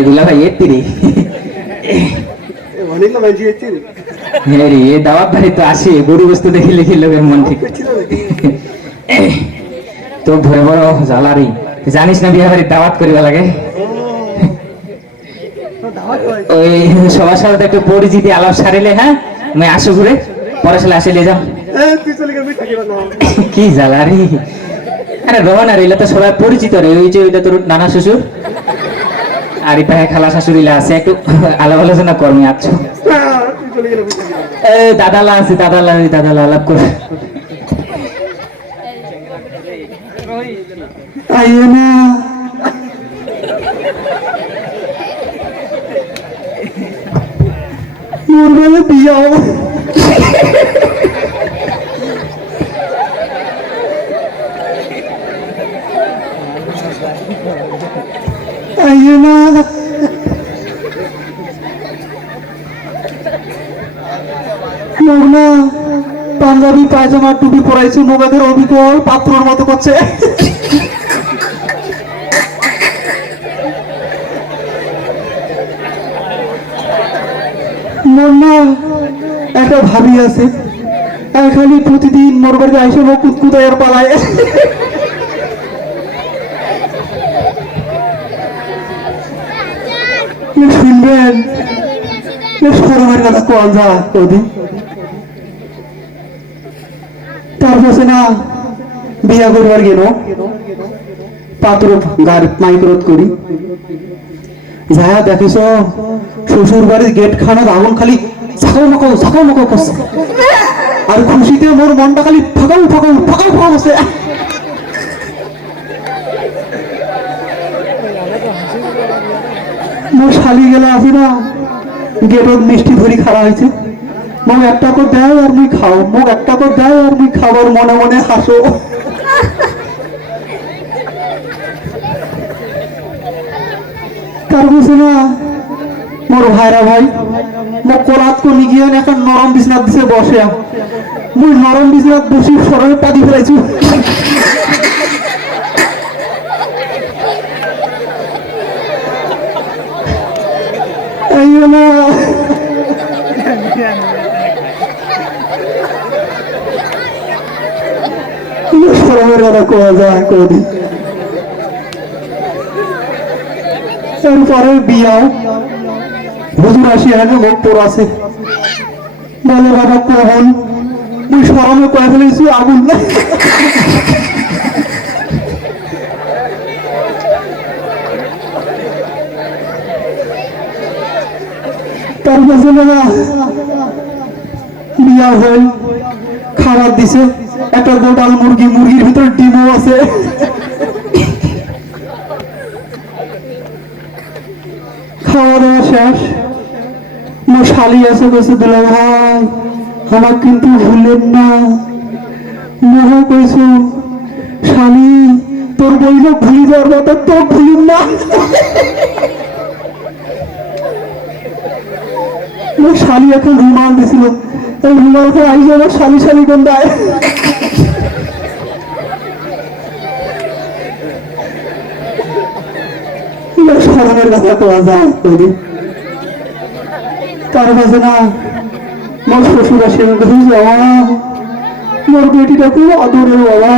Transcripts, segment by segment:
দুলা ভাই এত্তিরি অনেকলা মাঝি এত্তিরি হ্যাঁ রে এ দাওয়াত বাড়ি তো আসে গরু বস্তু দেখিলে কি লোকের মন ঠিক তো ভরে বড় জ্বালারি জানিস না বিয়ে বাড়ির দাওয়াত করিবা লাগে ওই সবার সাথে একটু পরিচিতি আলাপ সারিলে হ্যাঁ আমি আসো ঘুরে পড়াশোনা আসলে যাও কি জ্বালারি আরে রহন আর এলা তো সবাই পরিচিত রে ওই যে ওইটা তোর নানা শ্বশুর আর এই পায়ে খালা শাশুড়িলা আছে একটু আলাপ আলোচনা কর্মে আছো দাদালা আছে দাদালা আলাপ করে আইয়ে না মোর বেলা বিয়াও আইয়ে না মোর না পাঞ্জাবি পায়জামা টুপি পরাইছে মোবাইলের অবিকল পাত্রর মতো করছে মোর না একটা ভাবি আছে খালি প্রতিদিন মোর বাড়িতে আইসে লোক কুতকুতায় আর পালায় শুনবেন সরমের কথা কোয়া যায় ওদিন তারপরে না বিয়া করবার গেল পাত্র গার মাইক্রোধ করি যা দেখিস শ্বশুর বাড়ির গেট খানা আগুন খালি ঝাঁকাও মাকাও করছে আর খুশিতে মোর মনটা খালি ফাঁকাও বসে মোর শালি গেলে আসি না গেটত মিষ্টি ধরি খাওয়া হয়েছে মোক একটা করে দেয় আর মুই খাও মোক একটা করে দেয় আর মুই খাবার মনে মনে হাসো তার বুঝে না মোর ভাইরা ভাই মোক কোলাত কলি গিয়ে এখন নরম বিছনাত দিছে বসে মুই নরম বিছনাত বসি সরমে পাদি ফেলাইছু আইও না সরমের কথা কোয়া যায় কোনদিন এরপরে বিয়াও হুজুর আসি এনে মুখ তোর আছে বলে বাবা কখন মুই সরমে কয়ে ফেলেছি আগুন তার কাছে না বিয়া হল খাবার দিছে একটা গোটাল মুরগির ভিতর ডিমও আছে খাওয়া দাওয়া শেষ মোর শালি আছে কইছে দিল ভাই আমার কিন্তু ভুলেন না মোহ কইছো শালি তোর বইল ভুলি যাওয়ার মতো তো ভুলেন না মোর শালি এখন রুমাল দিছিল এই রুমাল করে আইসে আমার শালি গন্ধায় সরমের কথা কোয়া যায় তার কাছে না মোর শ্বশুর আসে বাবা মোর বেটিটা খুব আদরের বাবা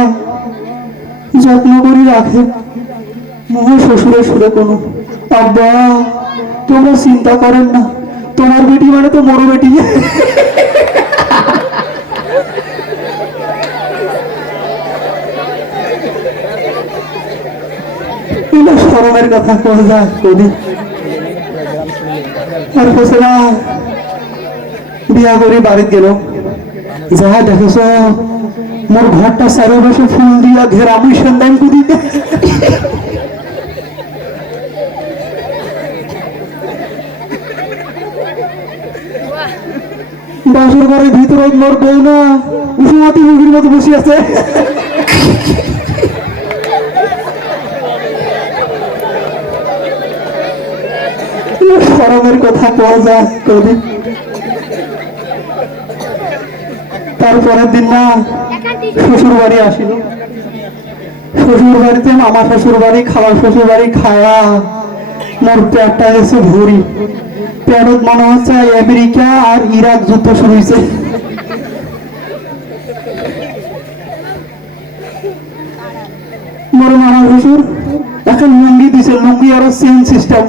যত্ন করি রাখে মোর শ্বশুরের সুরে কোনো আব্বা তোমরা চিন্তা করেন না তোমার বেটি মানে তো মোর বেটি সরমের কথা কোয়া যায় কদি আর বসে না বিয়া করে বাড়িতে গেল যা দেখেছ মোর ঘরটা চারিপাশে ফুল দিয়া ঘেরা আমি সন্ধান কুদিতে বাসর ঘরের ভিতরে মোর বউ না উসুমাতি মুগির মতো বসে আছে সরমের কথা কোয়া যায় কদিন তারপরের দিন না শ্বশুর বাড়ি আসিল শ্বশুর বাড়িতে মামা শ্বশুর বাড়ি খালা শ্বশুর বাড়ি খায়া মোর পেটটা এসে ভরি, পেটত মনে হচ্ছে আমেরিকা আর ইরাক যুদ্ধ শুরু হয়েছে। মোর নানা শ্বশুর এখন লুঙ্গি দিছে, লুঙ্গি আরো সেম সিস্টেম।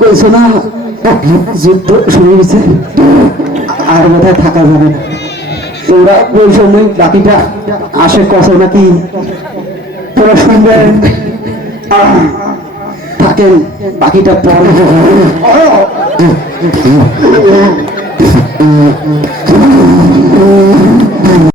কইছো না যুদ্ধ শুরু হয়েছে, আর বোধহয় থাকা যাবে না। তোরা ওই সময় বাকিটা আসে কষো নাকি তোরা শুনবেন, থাকেন বাকিটা পরে।